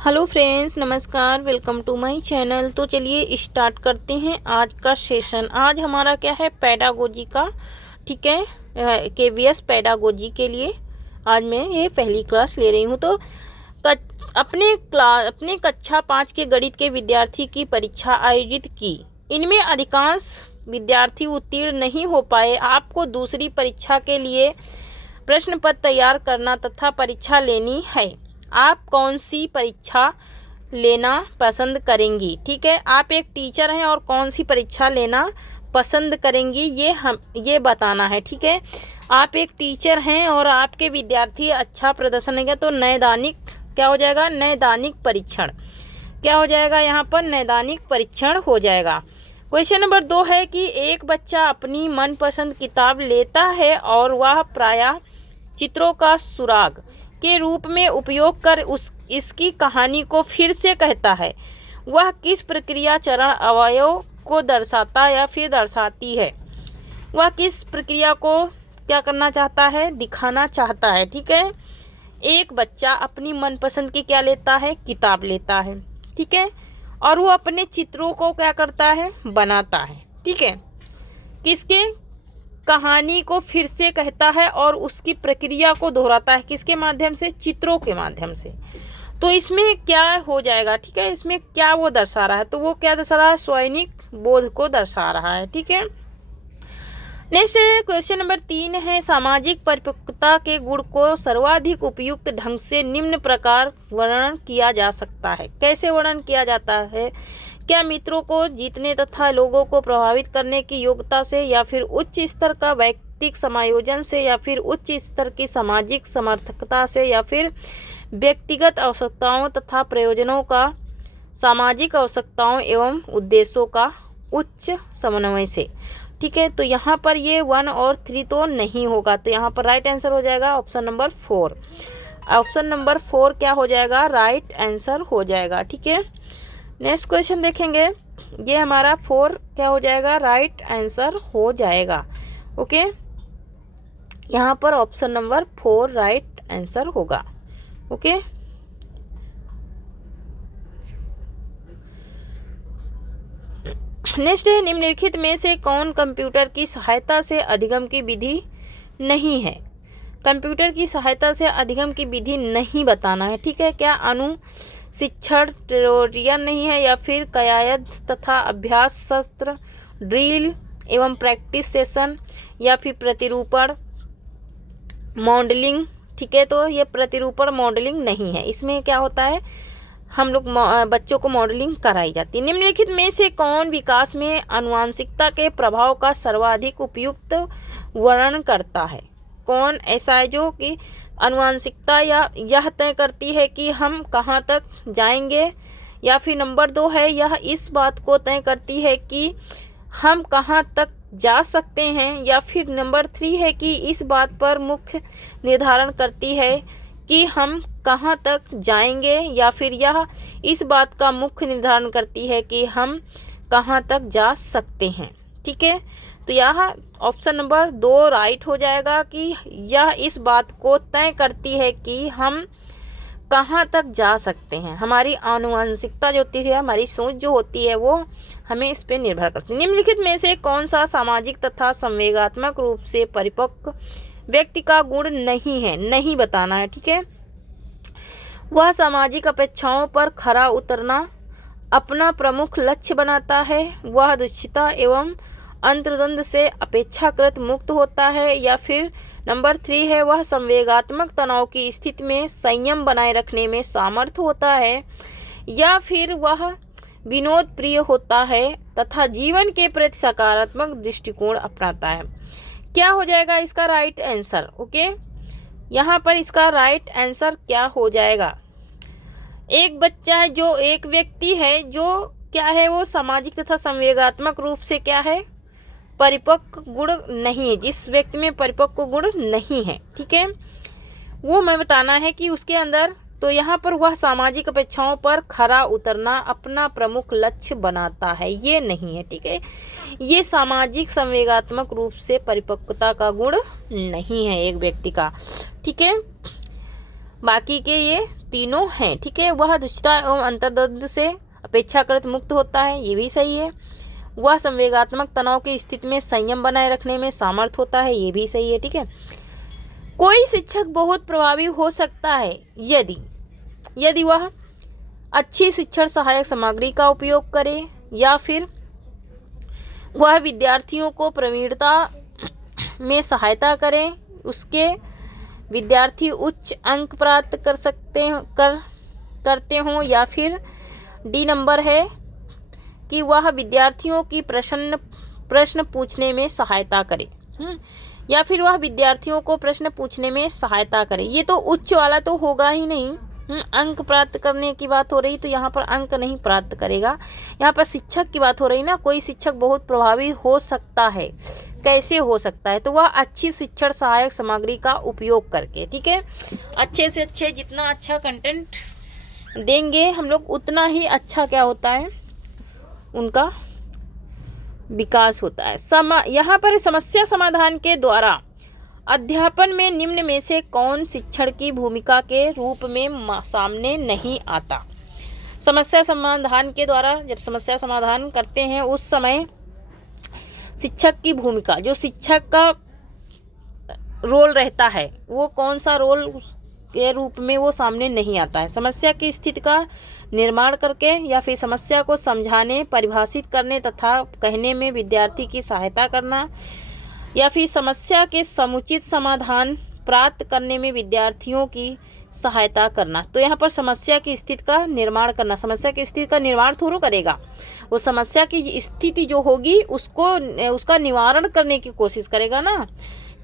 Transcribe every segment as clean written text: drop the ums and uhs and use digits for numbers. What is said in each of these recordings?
Hello friends, नमस्कार। Welcome to my channel. तो चलिए स्टार्ट करते हैं आज का सेशन। आज हमारा क्या है, पेडागोजी का। ठीक है, केवीएस पेडागोजी के लिए आज मैं ये पहली क्लास ले रही हूँ। तो अपने कक्षा 5 के गणित के विद्यार्थी की परीक्षा आयोजित की। इनमें अधिकांश विद्यार्थी उत्तीर्ण नहीं हो पाए। आपको दूसरी परीक्षा के लिए प्रश्न पत्र तैयार करना तथा परीक्षा लेनी है। आप कौन सी परीक्षा लेना पसंद करेंगी? ठीक है, आप एक टीचर हैं और कौन सी परीक्षा लेना पसंद करेंगी ये बताना है। ठीक है, आप एक टीचर हैं और आपके विद्यार्थी अच्छा प्रदर्शन करेंगे तो नैदानिक क्या हो जाएगा, नैदानिक परीक्षण। क्या हो जाएगा यहाँ पर, नैदानिक परीक्षण हो जाएगा। क्वेश्चन नंबर 2 है कि एक बच्चा अपनी मनपसंद किताब लेता है और वह प्रायः चित्रों का सुराग के रूप में उपयोग कर इसकी कहानी को फिर से कहता है। वह किस प्रक्रिया चरण अवयव को दर्शाता या फिर दर्शाती है? वह किस प्रक्रिया को क्या करना चाहता है, दिखाना चाहता है। ठीक है, एक बच्चा अपनी मनपसंद की क्या लेता है, किताब लेता है। ठीक है, और वो अपने चित्रों को क्या करता है, बनाता है। ठीक है, किसके कहानी को फिर से कहता है और उसकी प्रक्रिया को दोहराता है, किसके माध्यम से, चित्रों के माध्यम से। तो इसमें क्या हो जाएगा, ठीक है, इसमें क्या वो दर्शा रहा है, तो वो क्या दर्शा रहा है, स्वैनिक बोध को दर्शा रहा है। ठीक है, नेक्स्ट क्वेश्चन नंबर 3 है, सामाजिक परिपक्वता के गुण को सर्वाधिक उपयुक्त ढंग से निम्न प्रकार वर्णन किया जा सकता है। कैसे वर्णन किया जाता है? क्या मित्रों को जीतने तथा लोगों को प्रभावित करने की योग्यता से, या फिर उच्च स्तर का वैयक्तिक समायोजन से, या फिर उच्च स्तर की सामाजिक समर्थकता से, या फिर व्यक्तिगत आवश्यकताओं तथा प्रयोजनों का सामाजिक आवश्यकताओं एवं उद्देश्यों का उच्च समन्वय से। ठीक है, तो यहाँ पर ये 1 और 3 तो नहीं होगा, तो यहाँ पर राइट आंसर हो जाएगा ऑप्शन नंबर 4। ऑप्शन नंबर 4 क्या हो जाएगा, राइट आंसर हो जाएगा। ठीक है, नेक्स्ट क्वेश्चन देखेंगे, ये हमारा 4 क्या हो जाएगा, राइट आंसर हो जाएगा। ओके, यहाँ पर ऑप्शन नंबर 4 राइट आंसर होगा। ओके, नेक्स्ट है, निम्नलिखित में से कौन कंप्यूटर की सहायता से अधिगम की विधि नहीं है? कंप्यूटर की सहायता से अधिगम की विधि नहीं बताना है। ठीक है, क्या शिक्षण ट्यूटोरियल नहीं है, या फिर कयायद तथा अभ्यास सत्र, ड्रिल एवं प्रैक्टिस सेशन, या फिर प्रतिरूपण मॉडलिंग। ठीक है, तो ये प्रतिरूपण मॉडलिंग नहीं है। इसमें क्या होता है, हम लोग बच्चों को मॉडलिंग कराई जाती है। निम्नलिखित में से कौन विकास में आनुवंशिकता के प्रभाव का सर्वाधिक उपयुक्त वर्णन करता है? कौन ऐसा है जो कि आनुवंशिकता या यह तय करती है कि हम कहाँ तक जाएंगे, या फिर नंबर 2 है, यह इस बात को तय करती है कि हम कहाँ तक जा सकते हैं, या फिर नंबर 3 है कि इस बात पर मुख्य निर्धारण करती है कि हम कहाँ तक जाएंगे, या फिर यह इस बात का मुख्य निर्धारण करती है कि हम कहाँ तक जा सकते हैं। ठीक है, तो यह ऑप्शन नंबर 2 राइट हो जाएगा कि यह इस बात को तय करती है कि हम कहाँ तक जा सकते हैं। हमारी आनुवंशिकता जो होती है, हमारी सोच जो होती है, वो हमें इस पर निर्भर करती है। निम्नलिखित में से कौन सा सामाजिक तथा संवेगात्मक रूप से परिपक्व व्यक्ति का गुण नहीं है? नहीं बताना है। ठीक है, वह सामाजिक अपेक्षाओं पर खरा उतरना अपना प्रमुख लक्ष्य बनाता है। वह दुश्चिंता एवं अंतर्द्वंद से अपेक्षाकृत मुक्त होता है, या फिर नंबर 3 है, वह संवेगात्मक तनाव की स्थिति में संयम बनाए रखने में समर्थ होता है, या फिर वह विनोद प्रिय होता है तथा जीवन के प्रति सकारात्मक दृष्टिकोण अपनाता है। क्या हो जाएगा इसका राइट आंसर? ओके, यहाँ पर इसका राइट आंसर क्या हो जाएगा, एक बच्चा है, जो एक व्यक्ति है जो क्या है, वो सामाजिक तथा संवेगात्मक रूप से क्या है, परिपक्व गुण नहीं है। जिस व्यक्ति में परिपक्व गुण नहीं है, ठीक है, वो मैं बताना है कि उसके अंदर, तो यहाँ पर वह सामाजिक अपेक्षाओं पर खरा उतरना अपना प्रमुख लक्ष्य बनाता है, ये नहीं है। ठीक है, ये सामाजिक संवेगात्मक रूप से परिपक्वता का गुण नहीं है एक व्यक्ति का। ठीक है, बाकी के ये तीनों हैं, ठीक है। वह दुष्टता एवं अंतर्द्वंद से अपेक्षाकृत मुक्त होता है, ये भी सही है। वह संवेगात्मक तनाव की स्थिति में संयम बनाए रखने में समर्थ होता है, ये भी सही है, ठीक है। कोई शिक्षक बहुत प्रभावी हो सकता है यदि वह अच्छी शिक्षण सहायक सामग्री का उपयोग करे, या फिर वह विद्यार्थियों को प्रवीणता में सहायता करें, उसके विद्यार्थी उच्च अंक प्राप्त करते हों, या फिर डी नंबर है कि वह विद्यार्थियों की प्रश्न पूछने में सहायता करे, या फिर वह विद्यार्थियों को प्रश्न पूछने में सहायता करे। ये तो उच्च वाला तो होगा ही नहीं। अंक प्राप्त करने की बात हो रही, तो यहाँ पर अंक नहीं प्राप्त करेगा। यहाँ पर शिक्षक की बात हो रही ना, कोई शिक्षक बहुत प्रभावी हो सकता है। कैसे हो सकता है? तो वह अच्छी शिक्षण सहायक सामग्री का उपयोग करके, ठीक है। अच्छे से अच्छे, जितना अच्छा कंटेंट देंगे हम लोग, उतना ही अच्छा क्या होता है, उनका विकास होता है। यहाँ पर समस्या समाधान के द्वारा अध्यापन में निम्न में से कौन शिक्षण की भूमिका के रूप में सामने नहीं आता? समस्या समाधान के द्वारा जब समस्या समाधान करते हैं उस समय शिक्षक की भूमिका, जो शिक्षक का रोल रहता है, वो कौन सा रोल के रूप में वो सामने नहीं आता है? समस्या की स्थिति का निर्माण करके, या फिर समस्या को समझाने, परिभाषित करने तथा कहने में विद्यार्थी की सहायता करना, या फिर समस्या के समुचित समाधान प्राप्त करने में विद्यार्थियों की सहायता करना। तो यहाँ पर समस्या की स्थिति का निर्माण करना, समस्या की स्थिति का निर्माण थोड़ा करेगा, वो समस्या की स्थिति जो होगी उसका निवारण करने की कोशिश करेगा ना,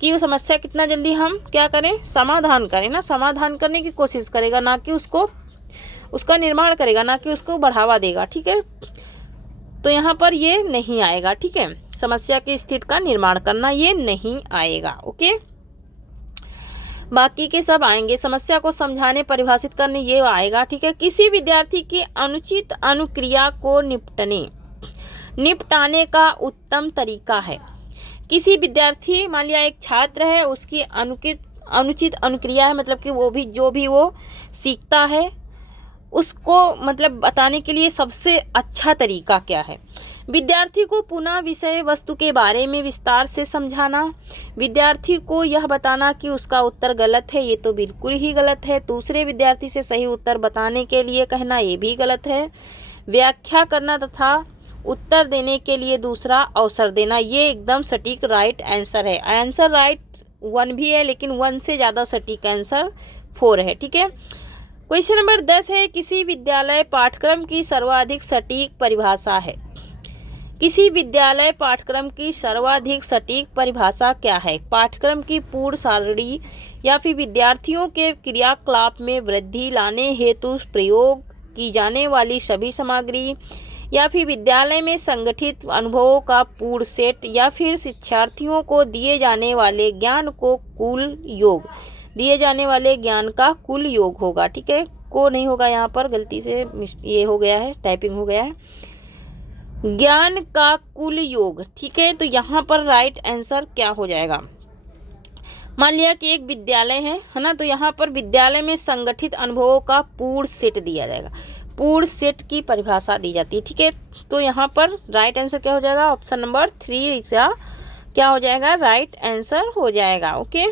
कि वो समस्या कितना जल्दी हम क्या करें, समाधान करें ना, समाधान करने की कोशिश करेगा, ना कि उसका निर्माण करेगा, ना कि उसको बढ़ावा देगा, ठीक है। तो यहाँ पर ये नहीं आएगा, ठीक है। समस्या की स्थिति का निर्माण करना ये नहीं आएगा, ओके। बाकी के सब आएंगे। समस्या को समझाने, परिभाषित करने, ये आएगा, ठीक है। किसी विद्यार्थी की अनुचित अनुक्रिया को निपटाने का उत्तम तरीका है। किसी विद्यार्थी, मान लिया एक छात्र है, उसकी अनुचित अनुक्रिया है, मतलब कि वो भी जो भी वो सीखता है उसको मतलब बताने के लिए सबसे अच्छा तरीका क्या है? विद्यार्थी को पुनः विषय वस्तु के बारे में विस्तार से समझाना, विद्यार्थी को यह बताना कि उसका उत्तर गलत है, ये तो बिल्कुल ही गलत है, दूसरे विद्यार्थी से सही उत्तर बताने के लिए कहना, ये भी गलत है, व्याख्या करना तथा उत्तर देने के लिए दूसरा अवसर देना, ये एकदम सटीक राइट आंसर है। आंसर राइट 1 भी है, लेकिन 1 से ज़्यादा सटीक आंसर 4 है, ठीक है। क्वेश्चन नंबर 10 है, किसी विद्यालय पाठ्यक्रम की सर्वाधिक सटीक परिभाषा है। किसी विद्यालय पाठ्यक्रम की सर्वाधिक सटीक परिभाषा क्या है? पाठ्यक्रम की पूर्ण सारणी, या फिर विद्यार्थियों के क्रियाकलाप में वृद्धि लाने हेतु प्रयोग की जाने वाली सभी सामग्री, या फिर विद्यालय में संगठित अनुभवों का पूर्ण सेट, या फिर शिक्षार्थियों को दिए जाने वाले ज्ञान को कुल योग, दिए जाने वाले ज्ञान का कुल योग होगा, ठीक है। को नहीं होगा, यहाँ पर गलती से ये हो गया है, टाइपिंग हो गया है, ज्ञान का कुल योग, ठीक है। तो यहाँ पर राइट आंसर क्या हो जाएगा? मान लिया कि एक विद्यालय है ना, तो यहाँ पर विद्यालय में संगठित अनुभवों का पूर्ण सेट दिया जाएगा, पूर्ण सेट की परिभाषा दी जाती है, ठीक है। तो यहाँ पर राइट आंसर क्या हो जाएगा? ऑप्शन नंबर 3 इसका क्या हो जाएगा? राइट आंसर हो जाएगा, ओके।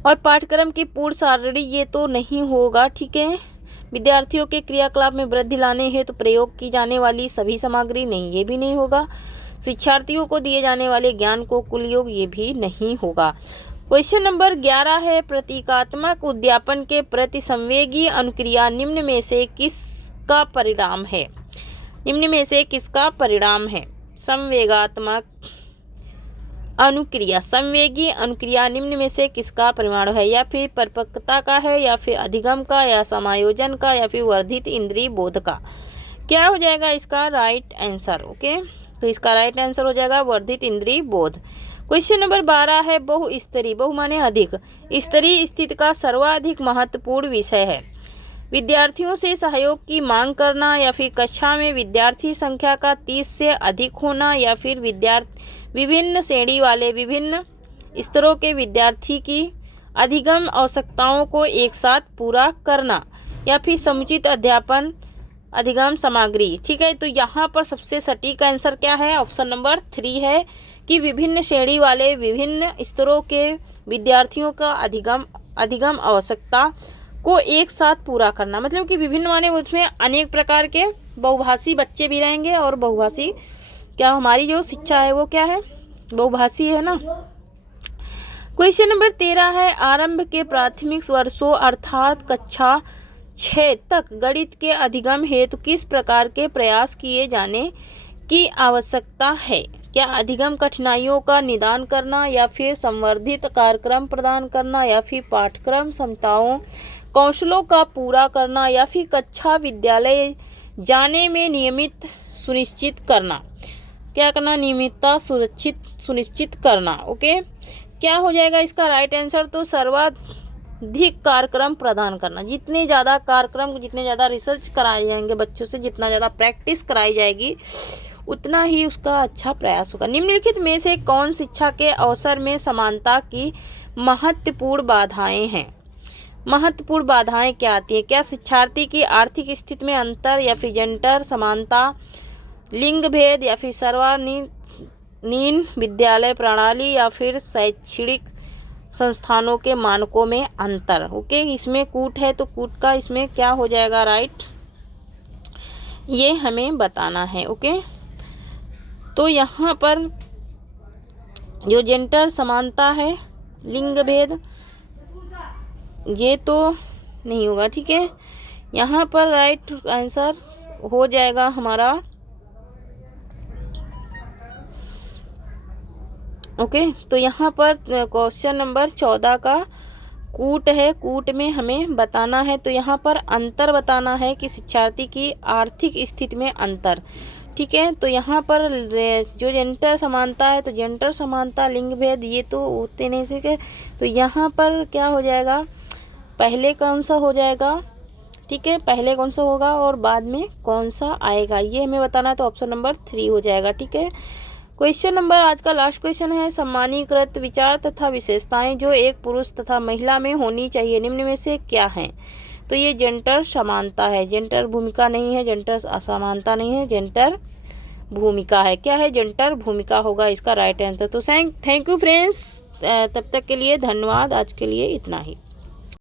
और पाठ्यक्रम की पूर्ण सारणी, ये तो नहीं होगा, ठीक है। विद्यार्थियों के क्रियाकलाप में वृद्धि लाने हेतु प्रयोग की जाने वाली सभी सामग्री, नहीं, ये भी नहीं होगा। शिक्षार्थियों को दिए जाने वाले ज्ञान को कुल योग, ये भी नहीं होगा। क्वेश्चन नंबर 11 है, प्रतीकात्मक उद्यापन के प्रति संवेगी अनुक्रिया निम्न में से किसका परिणाम है? निम्न में से किसका परिणाम है? संवेगात्मक अनुक्रिया, संवेगी अनुक्रिया निम्न में से किसका परिणाम है? या फिर परिपक्वता का है, या फिर अधिगम का, या समायोजन का, या फिर वर्धित इंद्रिय बोध का? क्या हो जाएगा इसका राइट आंसर? ओके, तो इसका राइट आंसर हो जाएगा वर्धित इंद्रिय बोध। क्वेश्चन नंबर 12 है, बहुस्तरीय, बहु माने अधिक, स्तरीय स्थिति का सर्वाधिक महत्वपूर्ण विषय है। विद्यार्थियों से सहयोग की मांग करना, या फिर कक्षा में विद्यार्थी संख्या का 30 से अधिक होना, या फिर विभिन्न श्रेणी वाले विभिन्न स्तरों के विद्यार्थी की अधिगम आवश्यकताओं को एक साथ पूरा करना, या फिर समुचित अध्यापन अधिगम सामग्री। ठीक है, तो यहाँ पर सबसे सटीक आंसर क्या है? ऑप्शन नंबर 3 है कि विभिन्न श्रेणी वाले विभिन्न स्तरों के विद्यार्थियों का अधिगम आवश्यकता को एक साथ पूरा करना। मतलब कि विभिन्न माने उसमें अनेक प्रकार के बहुभाषी बच्चे भी रहेंगे, और बहुभाषी क्या हमारी जो शिक्षा है वो क्या है? बहुभाषी है ना। क्वेश्चन नंबर 13 है, आरंभ के प्राथमिक वर्षों अर्थात कक्षा 6 तक गणित के अधिगम हेतु किस प्रकार के प्रयास किए जाने की आवश्यकता है? क्या अधिगम कठिनाइयों का निदान करना, या फिर संवर्धित कार्यक्रम प्रदान करना, या फिर पाठ्यक्रम क्षमताओं कौशलों का पूरा करना, या फिर कक्षा विद्यालय जाने में नियमित सुनिश्चित करना? क्या करना? नियमितता सुनिश्चित करना। ओके, क्या हो जाएगा इसका राइट आंसर? तो सर्वाधिक कार्यक्रम प्रदान करना। जितने ज़्यादा कार्यक्रम, जितने ज़्यादा रिसर्च कराए जाएंगे बच्चों से, जितना ज़्यादा प्रैक्टिस कराई जाएगी, उतना ही उसका अच्छा प्रयास होगा। निम्नलिखित में से कौन शिक्षा के अवसर में समानता की महत्वपूर्ण बाधाएं हैं? महत्वपूर्ण बाधाएं क्या आती है? क्या शिक्षार्थी की आर्थिक स्थिति में अंतर, या फिर जेंडर समानता, लिंग भेद, या फिर सर्वांगीण विद्यालय प्रणाली, या फिर शैक्षणिक संस्थानों के मानकों में अंतर? ओके, इसमें कूट है तो कूट का इसमें क्या हो जाएगा राइट? ये हमें बताना है। ओके, तो यहाँ पर जो जेंडर समानता है, लिंग भेद, ये तो नहीं होगा। ठीक है, यहाँ पर राइट आंसर हो जाएगा हमारा ओके। तो यहाँ पर क्वेश्चन नंबर 14 का कूट है, कूट में हमें बताना है। तो यहाँ पर अंतर बताना है कि शिक्षार्थी की आर्थिक स्थिति में अंतर। ठीक है, तो यहाँ पर जो जेंडर समानता है, तो जेंडर समानता, लिंग भेद, ये तो होते नहीं सीखे। तो यहाँ पर क्या हो जाएगा? पहले कौन सा हो जाएगा? ठीक है, पहले कौन सा होगा और बाद में कौन सा आएगा, ये हमें बताना है। तो ऑप्शन नंबर 3 हो जाएगा। ठीक है, क्वेश्चन नंबर आज का लास्ट क्वेश्चन है, सम्मानीकृत विचार तथा विशेषताएं जो एक पुरुष तथा महिला में होनी चाहिए निम्न में से क्या हैं? तो ये जेंडर समानता है, जेंडर भूमिका नहीं है, जेंडर असमानता नहीं है, जेंडर भूमिका है। क्या है? जेंडर भूमिका होगा इसका राइट आंसर। तो थैंक यू फ्रेंड्स, तब तक के लिए धन्यवाद। आज के लिए इतना ही।